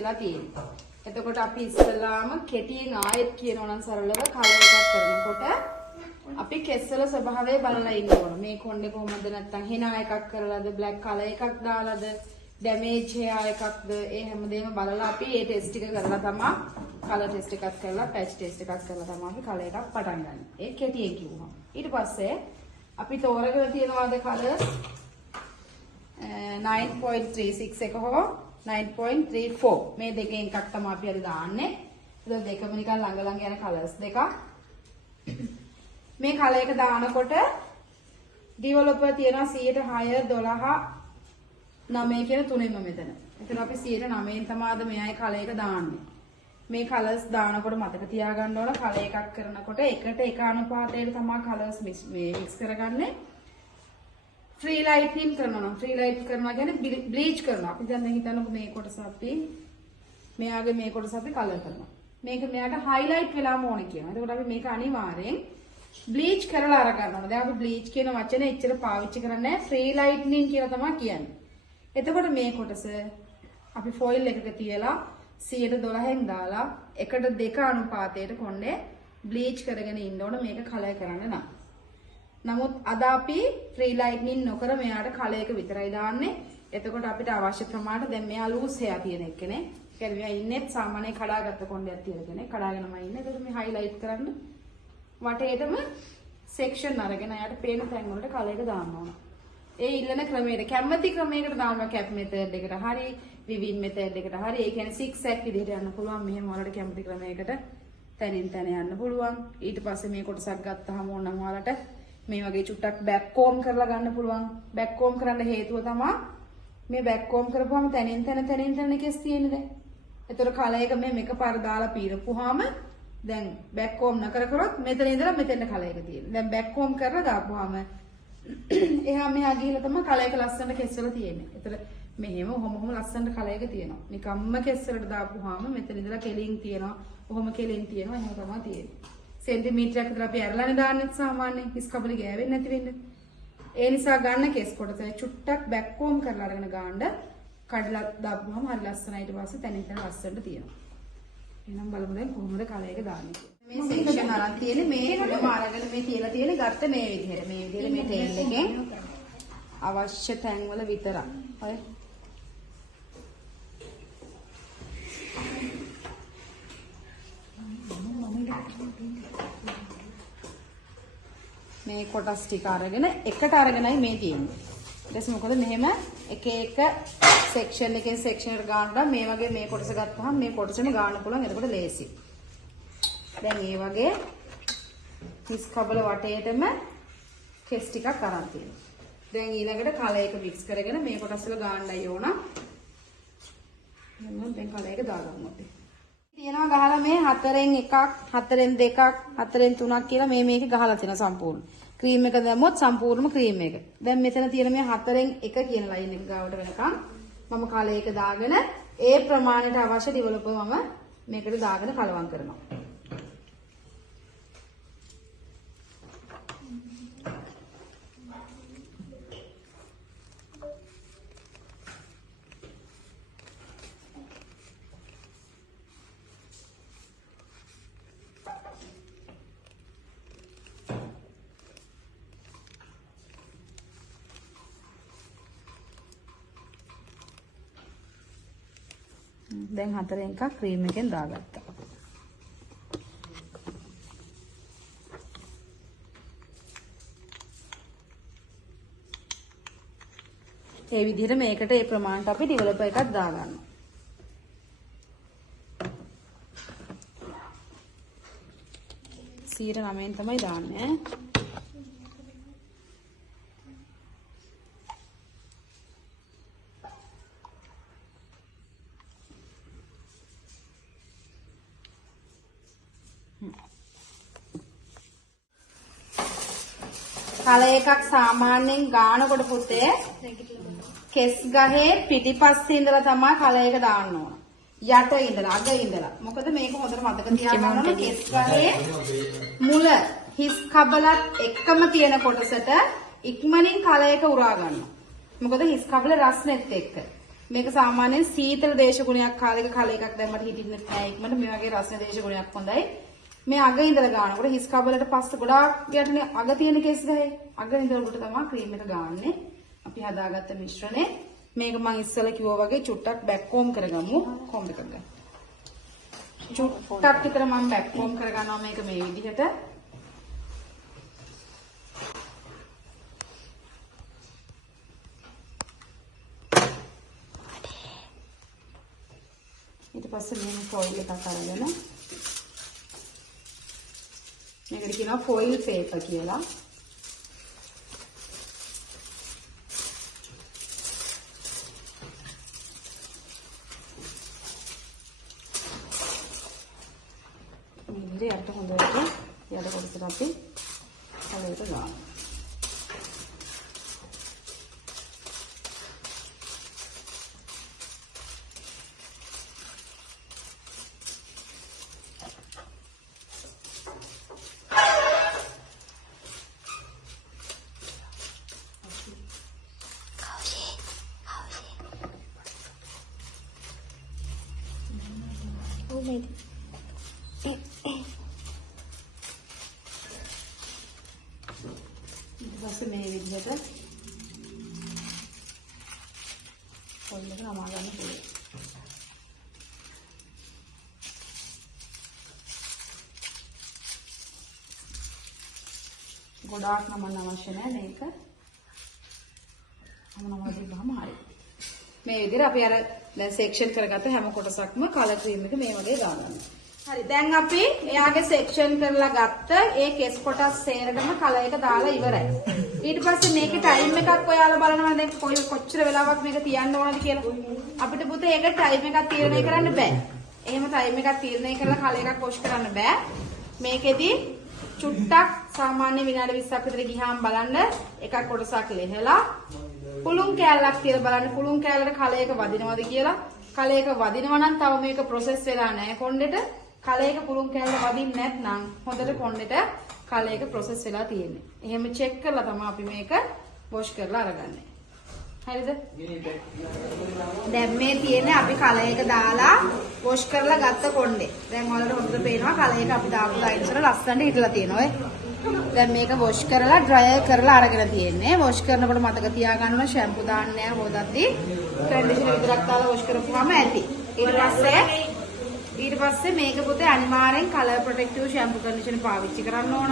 වෙලා තියෙන්නේ. එතකොට අපි ඉස්සෙල්ලාම කෙටියෙන් ආයෙත් කියනවා නම් සරලව කලර් එකක් කරනකොට අපි කෙස්වල ස්වභාවය බලලා ඉන්න ඕන. මේ කොණ්ඩේ කොහොමද නැත්තම් හෙනා එකක් කරලාද බ්ලැක් කලර් එකක් දාලාද ඩැමේජ් හෙයා එකක්ද ඒ හැමදේම බලලා අපි ඒ ටෙස්ට් එක කරලා තමයි කලර් ටෙස්ට් එකක් කරලා පැච් ටෙස්ට් එකක් කරලා තමයි අපි කලර් එකක් පටන් ගන්න. ඒ කෙටියෙන් කිව්වම. ඊට පස්සේ අපි තෝරගෙන තියනවාද කලර් 9.36 එක හෝ 9.34 මේ දෙකෙන් එකක් තමයි අපි හරි දාන්නේ. ඒක දෙකම නිකන් ළඟ ළඟ යන කලර්ස් දෙකක්. මේ කලර් එක දානකොට ඩිවෙලොපර් තියනවා 6 9 කියන තුනෙන්ම මෙතන. එතන අපි 9න් තමයි මෙයයි කලර් එක දාන්නේ. මේ කලර්ස් දානකොට මතක තියාගන්න ඕන කලර් එකක් කරනකොට එකට එක අනුපාතයට තමයි කලර්ස් මික්ස් කරගන්නේ. ෆ්‍රී ලයිටින් කරනවා. ෆ්‍රී ලයිට් කරනවා කියන්නේ බ්ලීච් කරනවා. අපි දැන් හිතන්නකො මේ කොටස අපි මෙයාගේ මේ කොටස අපි කලර් කරනවා. මේක මෙයාට හයිලයිට් වෙලාම ඕනේ කියනවා. එතකොට අපි මේක අනිවාර්යෙන් බ්ලීච් කරලා අර ගන්නවා. දැන් අපි බ්ලීච් කියන වචනේ එච්චර පාවිච්චි කරන්නේ නැහැ. ෆ්‍රී ලයිට්නින් කියලා තමයි කියන්නේ. එතකොට මේ කොටස අපි ෆොයිල් එකක තියලා 112න් දාලා එකට 2 අනුපාතයට කොණ්ඩේ බ්ලීච් කරගෙන ඉන්න ඕන මේක කලර් කරන්න නම්. නමුත් අද අපි ෆ්‍රී ලයිට්නින් නොකර මෙයාට කලර් එක විතරයි දාන්නේ. එතකොට අපිට අවශ්‍ය ප්‍රමාණයට දැන් මෙයා ලූස් හෙයා තියෙන එකනේ. කියන්නේ මෙයා ඉන්නේ සාමාන්‍ය කඩාගත්ත කොණ්ඩයක් තියෙන කෙනෙක්. කඩාගෙනම ඉන්නේ. එතකොට මේ හයිලයිට් කරන්න වටේටම සෙක්ෂන් අරගෙන යාට පේන තැන් වලට කලර් එක දාන්න ඕන. ඒ ඉල්ලන ක්‍රමයට කැමති ක්‍රමයකට දානවා කැප් මෙතඩ් එකට හරි විවින් මෙතඩ් එකට හරි ඒ කියන්නේ සික්සැක් විදිහට යන්න පුළුවන් මෙහෙම වලට කැමති ක්‍රමයකට තනින් තන යන්න පුළුවන් ඊට පස්සේ මේ කොටසක් ගත්තාම ඕනනම් ඔයාලට මේ වගේ චුට්ටක් බෑක් කෝම් කරලා ගන්න පුළුවන් බෑක් කෝම් කරන්න හේතුව තමයි මේ බෑක් කෝම් කරපුවාම තනින් තන කෙස් තියෙන්නේ දැන් ඒතර කලර් එක මේ එකපාර දාලා පීරපුවාම දැන් බෑක් කෝම් නකර කරොත් මෙතන ඉඳලා මෙතෙන්ට කලර් එක තියෙන්නේ දැන් බෑක් කෝම් කරලා දාපුවාම එහා මෙහා ගිහලා තමයි කලර් එක ලස්සනට කෙස්වල තියෙන්නේ. ඒතර මෙහෙම ඔහොම ලස්සනට කලර් එක තියෙනවා. නිකම්ම කෙස්වලට දාපුවාම මෙතන ඉඳලා කෙලින් තියෙනවා. ඔහොම කෙලින් තියෙනවා. එහෙම තමයි තියෙන්නේ. සෙන්ටිමීටරයක් විතර අපි ඇරලානේ දාන්නේ සාමාන්‍යයෙන්. හිස් කබලි ගෑවෙන්නේ නැති වෙන්න. ඒ නිසා ගන්න කෙස් කොටස චුට්ටක් බෑක් කෝම් කරලා අරගෙන ගන්න කඩලා දාපුවාම හරි ලස්සනයි. ඊට පස්සේ තනින් තන ලස්සනට තියෙනවා. එහෙනම් බලමු දැන් කොහොමද කලර් එක දාන්නේ කියලා. මේ සෙක්ෂන් අරන් තියෙන්නේ මේ තුනම අරගෙන මේ තියලා තියෙන්නේ ගත්ත මේ විදිහට මේ ටේල් එකෙන් අවශ්‍ය තැන් වල විතරක්. හරි. මේ කොටස් ටික අරගෙන එකට අරගෙනයි මේ තියෙන්නේ. ඊට පස්සේ මොකද මෙහෙම එක එක සෙක්ෂන් එකෙන් සෙක්ෂන් එකට ගන්නවා මේ වගේ මේ කොටස ගත්තාම මේ කොටසෙම ගන්න පුළුවන්. එතකොට ලේසි. දැන් මේ වගේ හිස් කබල වටේටම කෙස් ටිකක් අරන් තියෙනවා. දැන් ඊළඟට කලර් එක මික්ස් කරගෙන මේ කොටස් වල ගන්නයි ඕන. මම දැන් කලර් එක දාගමු අපි. තියනවා ගහලා මේ 4න් 1ක් 4න් 2ක් 4න් 3ක් කියලා මේක ගහලා තියෙනවා සම්පූර්ණ. ක්‍රීම් එක දැම්මොත් සම්පූර්ණම ක්‍රීම් එක. දැන් මෙතන තියෙන මේ 4න් 1 කියන ලයින් එක ගාවට වෙනකම් මම කලර් එක දාගෙන ඒ ප්‍රමාණයට අවශ්‍ය ඩිවෙලොපර් මම මේකට දාගෙන කලවම් කරනවා. දැන් 4න් 1ක් ක්‍රීම් එකෙන් දාගත්තා. ඒ විදිහට මේකට ඒ ප්‍රමාණයට අපි ඩිවෙලොපර් එකක් දාගන්නවා. සීර 9න් තමයි දාන්නේ. කලර් එකක් සාමාන්‍යයෙන් ගානකොට පුතේ කෙස් ගහේ පිටිපස්සේ ඉඳලා තමයි කලර් එක දාන්න ඕන. යට ඉඳලා අග ඉඳලා. මොකද මේක හොඳට මතක තියාගන්න ඕන කෙස් ගහේ මුල හිස් කබලත් එක්කම තියෙන කොටසට ඉක්මනින් කලර් එක උරා ගන්නවා. මොකද හිස් කබල රස්නෙත් එක්ක. මේක සාමාන්‍යයෙන් සීතල දේශගුණයක් කාලයක කල එකක් දැම්මට හිටින්නේ නැහැ. ඉක්මනට මේ වගේ රස්න දේශගුණයක් හොඳයි. මේ අග ඉඳලා ගන්නකොට හිස් කබලට පස්ස ගොඩාක් යටනේ අග තියෙන කෙස් ගහේ අග ඉඳලා උඩට තමයි ක්‍රීම් එක ගාන්නේ. අපි හදාගත්ත මිශ්‍රණය මේක මම ඉස්සෙල්ලා කිව්වා වගේ චුට්ටක් බෑක් කොම් කරගමු. කොම් එකක් ගන්න. චුට්ටක් විතර මම බෑක් කොම් කරගන්නවා මේක මේ විදිහට. ඊට පස්සේ මෙන්න ෆොයිල් එකක් අරගෙන මේකට කියනවා ෆොයිල් පේපර් කියලා. මේ යට හොඳට යට කොටසට අපි කලයට ගන්නවා. ඊපස්සේ මේ විදිහට පොල්ලක නමා ගන්න පුළුවන්. ගොඩාක් නමන්න අවශ්‍ය නැහැ මේක. නමනවා දීපුවම හරියි. මේ විදිහට අපි අර දැන් සෙක්ෂන් කරගත්ත හැම කොටසක්ම කලර් ක්‍රීම් එක මේ වගේ දාගන්න. හරි දැන් අපි එයාගේ සෙක්ෂන් කරලා ගත්ත ඒ කෙස් කොටස් සේරටම කලර් එක දාලා ඉවරයි. ඊට පස්සේ මේකේ ටයිම් එකක් ඔයාලා බලනවා දැන් කොච්චර වෙලාවක් මේක තියන්න ඕනද කියලා. අපිට පුතේ ඒක ටයිම් එකක් තීරණය කරන්න බෑ. එහෙම ටයිම් එකක් තීරණය කරලා කලර් එකක් වොෂ් කරන්න බෑ. මේකෙදි චුට්ටක් සාමාන්‍ය විනාඩි 20ක් විතර ගියාම බලන්න එකක් කොටසක් ලෙහලා පුළුන් කෑල්ලක් තියලා බලන්න පුළුන් කෑල්ලට කලර් එක වදිනවද කියලා. කලර් එක වදිනවා නම් තව මේක ප්‍රොසෙස් වෙලා නැහැ කොණ්ඩෙට. කලර් එක පුළුන් කෑල්ල වදින්නේ නැත්නම් හොඳට කොණ්ඩෙට කලර් එක ප්‍රොසෙස් වෙලා තියෙන්නේ. එහෙම චෙක් කරලා තමයි අපි මේක වොෂ් කරලා අරගන්නේ. හරිද? දැන් මේ තියෙන්නේ අපි කලර් එක දාලා වොෂ් කරලා ගත්ත කොණ්ඩේ. දැන් ඔයාලට හොඳට පේනවා කලර් එක අපි දාපු ලයින්ස් වල ලස්සනට හිටලා තියෙනවා. දැන් මේක වොෂ් කරලා ඩ්‍රයර් කරලා අරගෙන තියෙන්නේ. වොෂ් කරනකොට මතක තියාගන්න ඕන ෂැම්පු දාන්න නෑ හොදද්දි. කන්ඩිෂනර් විතරක් දාලා වොෂ් කරපුවාම ඇති. ඊට පස්සේ මේක පුතේ අනිවාර්යෙන් කලර් ප්‍රොටෙක්ටිව් ෂැම්පු කන්ඩිෂනර් පාවිච්චි කරන්න ඕන.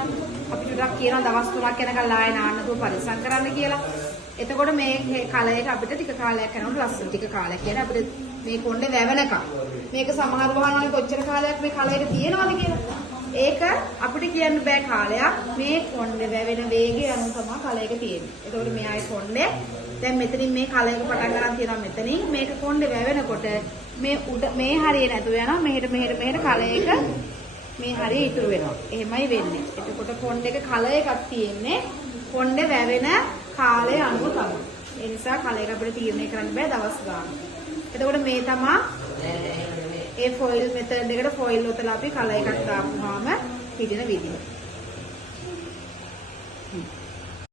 අපි ටිකක් කියනවා දවස් 3ක් යනකල් ආයෙ නාන්නතුව පරිස්සම් කරන්න කියලා. එතකොට මේ කලර් එක අපිට ටික කාලයක් යනකොට ලස්සන ටික කාලයක් කියන්නේ අපිට මේ කොණ්ඩේ වැවෙනකම්. මේක සමහර වහනවනේ කොච්චර කාලයක් මේ කලර් එක තියෙනවද කියලා. ඒක අපිට කියන්න බෑ කාලයක්. මේ කොණ්ඩේ වැවෙන වේගය අනුව තමයි කලර් එක තියෙන්නේ. එතකොට මේ ආයේ කොණ්ඩේ දැන් මෙතනින් මේ කලර් එක පටන් ගන්න තියෙනවා මෙතනින් මේක කොණ්ඩේ වැවෙනකොට මේ උඩ මේ හරිය නැතුව යනවා මෙහෙට කලර් එක මේ හරිය ඉතුරු වෙනවා. එහෙමයි වෙන්නේ. එතකොට කොණ්ඩේ එක කලර් එකක් තියෙන්නේ කොණ්ඩේ වැවෙන කාලය අනුව තමයි. ඒ නිසා කලර් එක අපිට තීරණය කරන්න බෑ දවස් ගානක්. එතකොට මේ තමයි ඒ ෆොයිල් මෙතඩ් එකට ෆොයිල් ඔතලා අපි කලර් එකක් දාපුවාම හිටින විදිහ.